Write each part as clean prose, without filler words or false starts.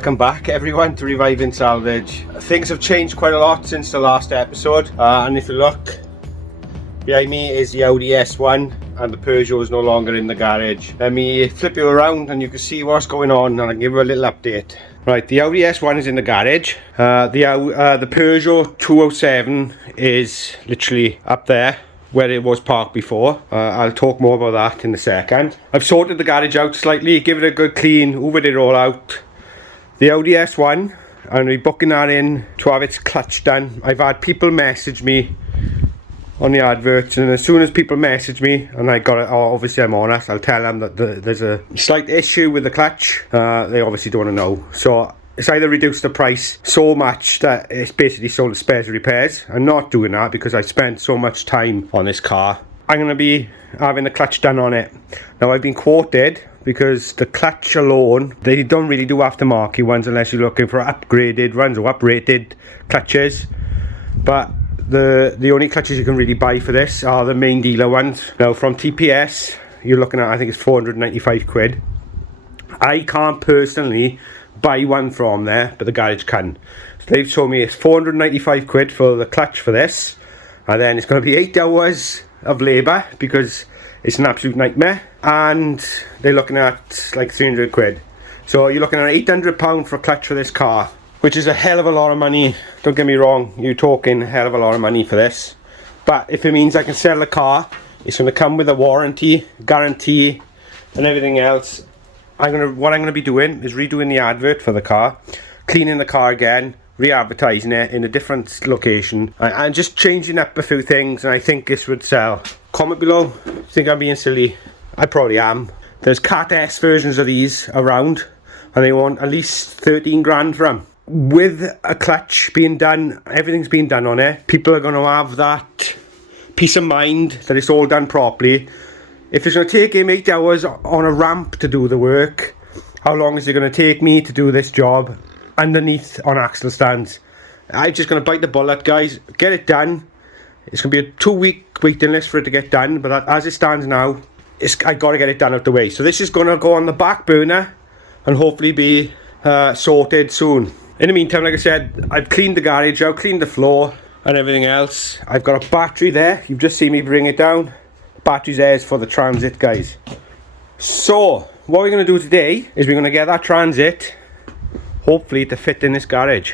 Welcome back everyone to Reviving Salvage. Things have changed quite a lot since the last episode, and if you look behind me is the Audi S1 and the Peugeot is no longer in the garage. Let me flip you around and you can see what's going on and I'll give you a little update. Right, the Audi S1 is in the garage. The Peugeot 207 is literally up there where it was parked before. I'll talk more about that in a second. I've sorted the garage out slightly, give it a good clean, hoovered it all out. The Audi S1, I'm rebooking that in to have its clutch done. I've had people message me on the adverts, and as soon as people message me and I got it, obviously I'm honest, I'll tell them that there's a slight issue with the clutch. They obviously don't want to know, so it's either reduced the price so much that it's basically sold as spares and repairs. I'm not doing that because I spent so much time on this car. I'm going to be having the clutch done on it. Now I've been quoted, because the clutch alone, they don't really do aftermarket ones unless you're looking for upgraded runs or uprated clutches, but the only clutches you can really buy for this are the main dealer ones. Now from TPS you're looking at, I think it's 495 quid. I can't personally buy one from there, but the garage can. So they've told me it's 495 quid for the clutch for this, and then it's going to be 8 hours of labour because it's an absolute nightmare, and they're looking at like 300 quid. So you're looking at £800 for a clutch for this car, which is a hell of a lot of money. Don't get me wrong, you're talking a hell of a lot of money for this. But if it means I can sell the car, it's going to come with a warranty, guarantee and everything else. What I'm going to be doing is redoing the advert for the car, cleaning the car again, re-advertising it in a different location, and just changing up a few things, and I think this would sell. Comment below, think I'm being silly. I probably am. There's Cat S versions of these around and they want at least 13 grand for them. With a clutch being done, everything's being done on it, people are going to have that peace of mind that it's all done properly. If it's going to take him 8 hours on a ramp to do the work, how long is it going to take me to do this job underneath on axle stands? I'm just going to bite the bullet, guys, get it done. It's going to be a 2-week waiting list for it to get done, but as it stands now, I got to get it done out the way. So this is going to go on the back burner and hopefully be sorted soon. In the meantime, like I said, I've cleaned the garage out, cleaned the floor and everything else. I've got a battery there. You've just seen me bring it down. Battery's there is for the Transit, guys. So what we're going to do today is we're going to get that Transit hopefully to fit in this garage.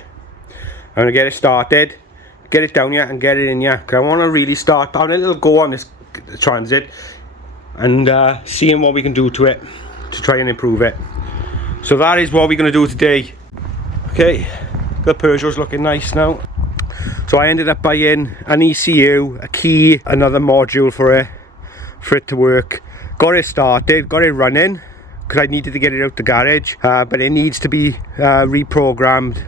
I'm going to get it started, get it down here and get it in here, because I want to really start having a little go on this Transit and seeing what we can do to it to try and improve it. So that is what we're going to do today. Okay, the Peugeot's looking nice now. So I ended up buying an ECU, a key, another module for it to work. Got it started, got it running, because I needed to get it out the garage, but it needs to be reprogrammed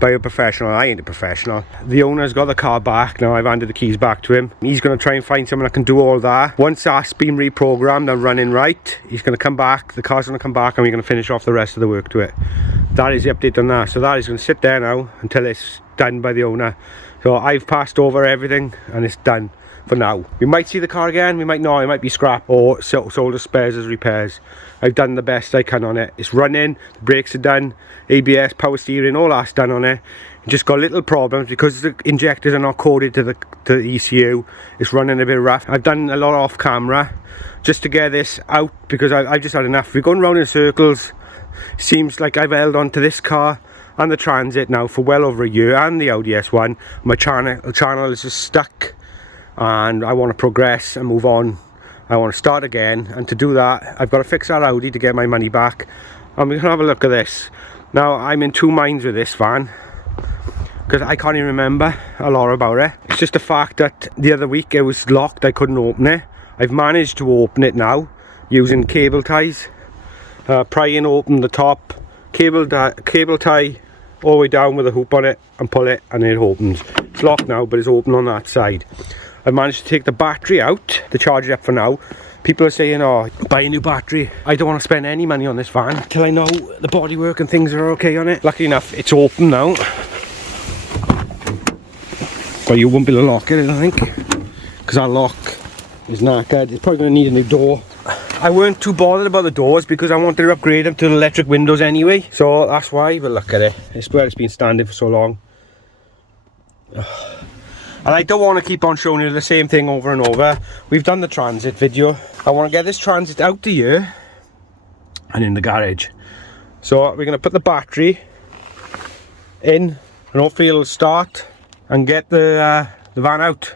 by a professional. I ain't a professional. The owner's got the car back now. I've handed the keys back to him. He's going to try and find someone that can do all that. Once that's been reprogrammed and running right, he's going to come back, the car's going to come back and we're going to finish off the rest of the work to it. That is the update on that. So that is going to sit there now until it's done by the owner. So I've passed over everything and it's done for now. We might see the car again, we might not, it might be scrap or sold as spares as repairs. I've done the best I can on it. It's running, the brakes are done, ABS, power steering, all that's done on it. Just got little problems because the injectors are not coded to the ECU. It's running a bit rough. I've done a lot off camera just to get this out because I've just had enough. We're going round in circles. Seems like I've held on to this car and the Transit now for well over a year, and the Audi S1. My channel is just stuck and I want to progress and move on. I want to start again, and to do that I've got to fix that Audi to get my money back. And we're going to have a look at this. Now I'm in two minds with this van because I can't even remember a lot about it. It's just the fact that the other week it was locked, I couldn't open it. I've managed to open it now using cable ties, prying open the top, cable tie all the way down with a hoop on it and pull it and it opens. It's locked now but it's open on that side. I managed to take the battery out to charge it up for now. People are saying, oh, buy a new battery. I don't want to spend any money on this van until I know the bodywork and things are okay on it. Luckily enough, it's open now. But you won't be able to lock it, I don't think, because that lock is knackered. It's probably going to need a new door. I weren't too bothered about the doors because I wanted to upgrade them to electric windows anyway. So that's why, but look at it. It's where it's been standing for so long. And I don't want to keep on showing you the same thing over and over. We've done the transit video. I want to get this transit out to here and in the garage. So we're going to put the battery in and hopefully it'll start and get the van out.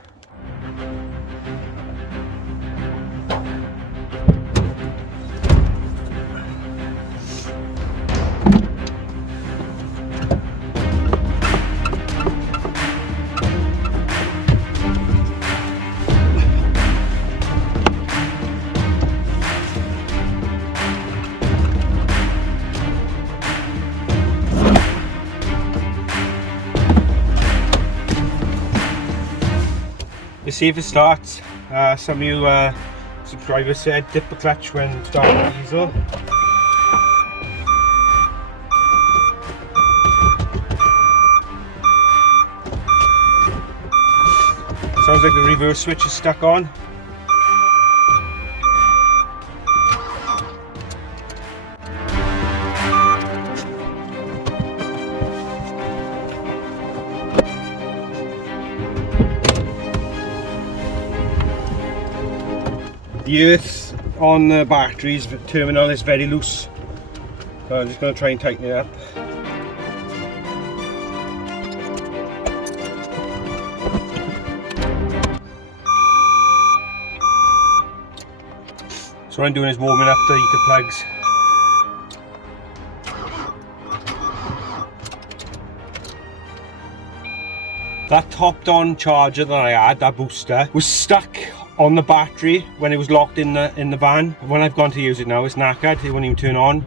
To see if it starts. Some of you subscribers said dip the clutch when starting the diesel. Sounds like the reverse switch is stuck on. The earth on the battery's terminal is very loose, so I'm just going to try and tighten it up. So what I'm doing is warming up the heater plugs. That topped on charger that I had, that booster, was stuck on the battery when it was locked in the van. When I've gone to use it now, it's knackered, it won't even turn on.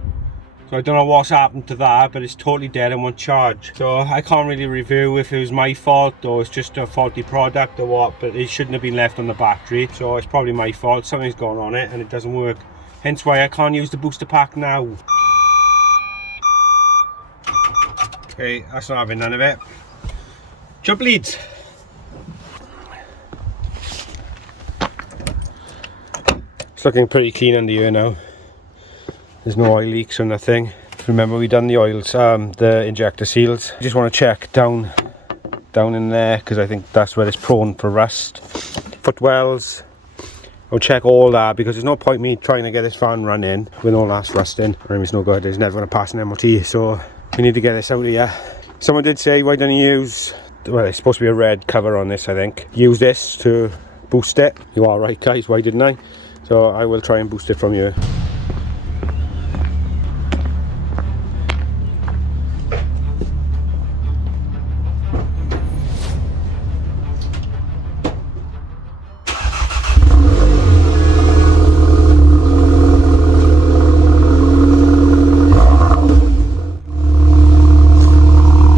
So I don't know what's happened to that, but it's totally dead and won't charge. So I can't really review if it was my fault or it's just a faulty product or what, but it shouldn't have been left on the battery. So it's probably my fault, something's gone on it and it doesn't work. Hence why I can't use the booster pack now. Okay, that's not having none of it. Jump leads. It's looking pretty clean under here now. There's no oil leaks or nothing. Remember, we done the oils, the injector seals. I just want to check down in there because I think that's where it's prone for rust. Footwells. I'll check all that because there's no point me trying to get this van running with all that's rusting. I mean, it's no good. It's never going to pass an MOT. So we need to get this out of here. Someone did say, why don't you use? Well, it's supposed to be a red cover on this, I think. Use this to boost it. You are right, guys. Why didn't I? So I will try and boost it from here.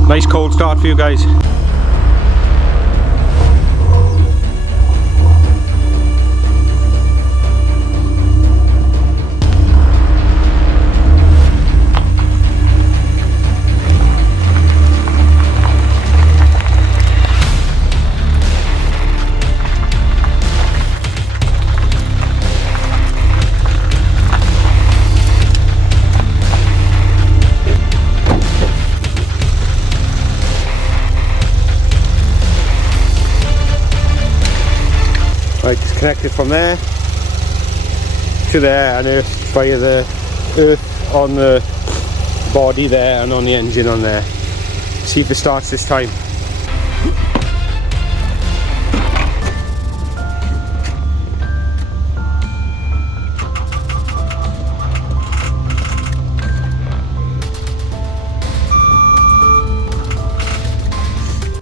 Nice cold start for you guys. Right, it's connected from there to there and earthed via the earth on the body there and on the engine on there. See if it starts this time.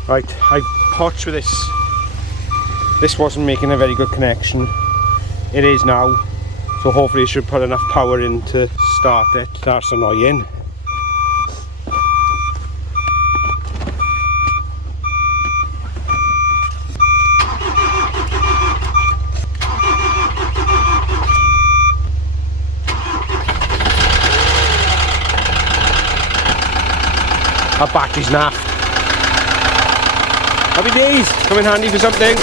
Right, I've potched with this. This wasn't making a very good connection. It is now, so hopefully it should put enough power in to start it. That's annoying. That battery's naffed. Happy days, come in handy for something.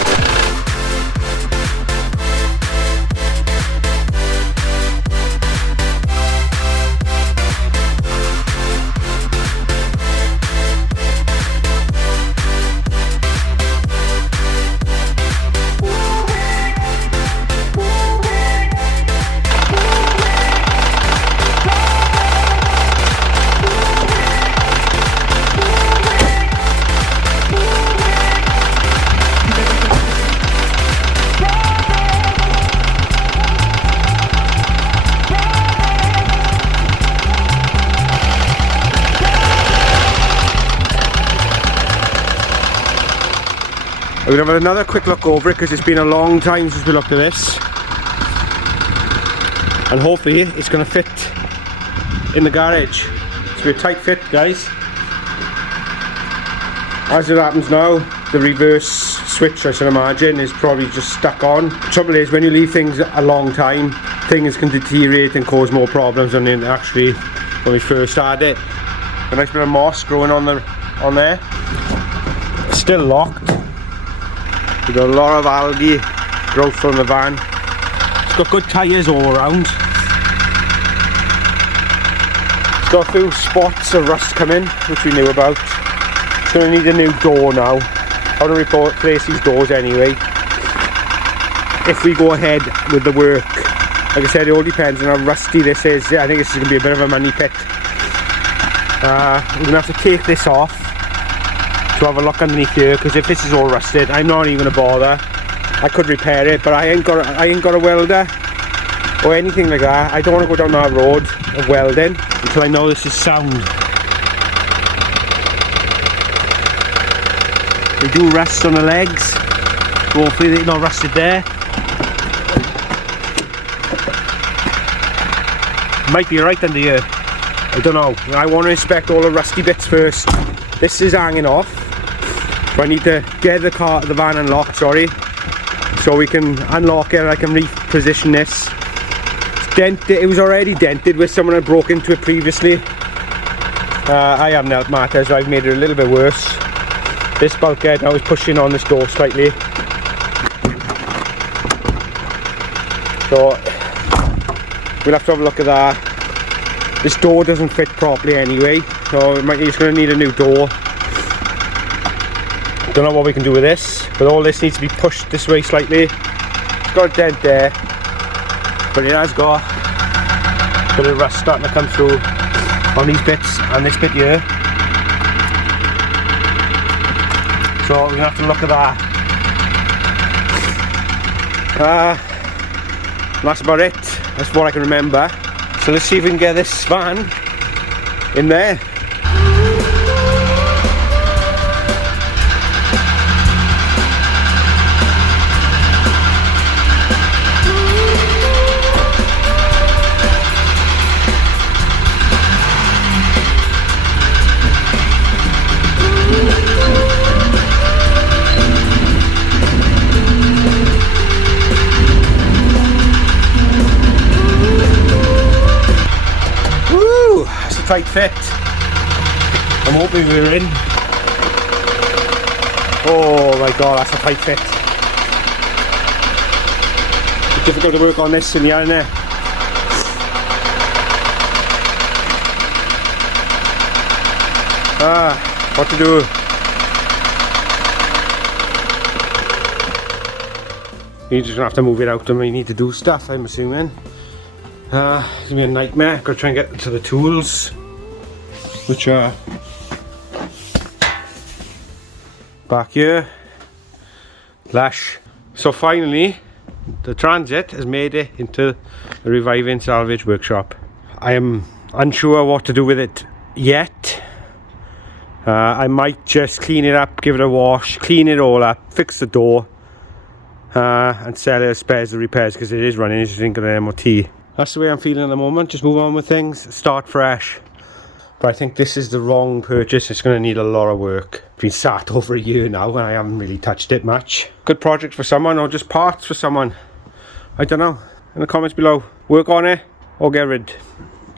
I'm going to have another quick look over it because it's been a long time since we looked at this. And hopefully it's going to fit in the garage. It's going to be a tight fit, guys. As it happens now, the reverse switch, I should imagine, is probably just stuck on. The trouble is, when you leave things a long time, things can deteriorate and cause more problems than they actually when we first started it. A nice bit of moss growing on there. It's still locked. We've got a lot of algae growth on the van. It's got good tyres all around. It's got a few spots of rust coming, which we knew about. It's going to need a new door now. I'm going to replace these doors anyway. If we go ahead with the work. Like I said, it all depends on how rusty this is. I think this is going to be a bit of a money pit. We're going to have to take this off to have a look underneath here, because if this is all rusted, I'm not even going to bother. I could repair it, but I ain't got a welder or anything like that. I don't want to go down that road of welding until I know this is sound. They do rust on the legs, so hopefully they're not rusted there. Might be right under here, I don't know. I want to inspect all the rusty bits first. This is hanging off, so I need to get the van unlocked, sorry, so we can unlock it and I can reposition this. It's dented, it was already dented where someone had broke into it previously. I haven't helped matters, so I've made it a little bit worse. This bulkhead now is pushing on this door slightly. So we'll have to have a look at that. This door doesn't fit properly anyway, so it's going to need a new door. Don't know what we can do with this, but all this needs to be pushed this way slightly. It's got a dent there, but it has got a bit of rust starting to come through on these bits and this bit here. So we're going to have to look at that. That's about it. That's what I can remember. So let's see if we can get this van in there. Tight fit. I'm hoping we're in. Oh my god, that's a tight fit. It's difficult to work on this in the air, isn't it? What to do? You're just gonna have to move it out and we need to do stuff, I'm assuming. It's gonna be a nightmare. Gotta try and get to the tools, which are back here. Lash. So finally, the Transit has made it into the Reviving Salvage workshop. I am unsure what to do with it yet. I might just clean it up, give it a wash, clean it all up, fix the door, and sell it as spares and repairs because it is running. It's just ain't got an MOT. That's the way I'm feeling at the moment. Just move on with things, start fresh. But I think this is the wrong purchase. It's going to need a lot of work. It's been sat over a year now and I haven't really touched it much. Good project for someone or just parts for someone. I don't know. In the comments below. Work on it or get rid.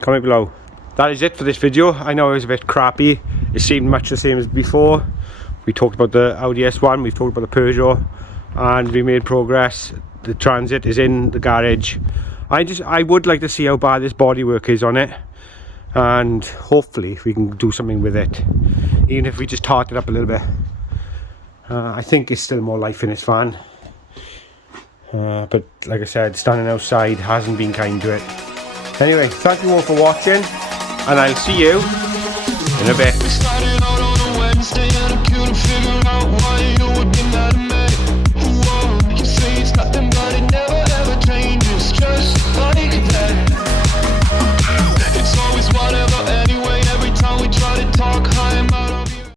Comment below. That is it for this video. I know it was a bit crappy. It seemed much the same as before. We talked about the Audi S1. We've talked about the Peugeot. And we made progress. The Transit is in the garage. I would like to see how bad this bodywork is on it. And hopefully we can do something with it, even if we just tart it up a little bit. I think there's still more life in this van, but like I said, standing outside hasn't been kind to it. Anyway, thank you all for watching and I'll see you in a bit.